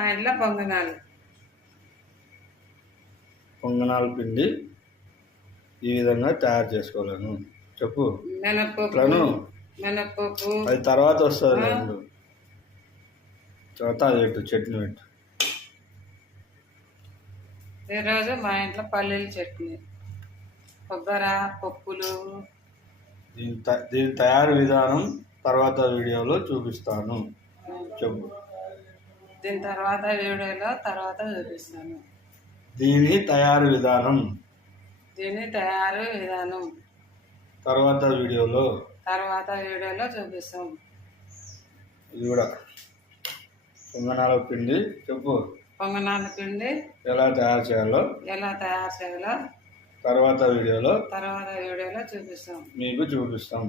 మా ఇంట్లో పొంగనాలు. పొంగనాల పిండి ఈ విధంగా తయారు చేసుకోలేను చెప్పు. మినపప్పు అది తర్వాత వస్తుంది. తర్వాత అది పెట్టు, చట్నీ పెట్టు. ఈరోజు మా ఇంట్లో పల్లీల చట్నీ, కొబ్బరి, పప్పులు. దీని తయారు విధానం తర్వాత వీడియోలో చూపిస్తాను చెప్పు. దీని తర్వాత వీడియోలో చూపిస్తాను. దీని తయారు విధానం తర్వాత వీడియోలో చూపిస్తాం. ఇది కూడా పొంగనాల పిండి చెప్పు. పొంగనాల పిండి ఎలా తయారు చేయాలో తర్వాత వీడియోలో చూపిస్తాం. మీకు చూపిస్తాం.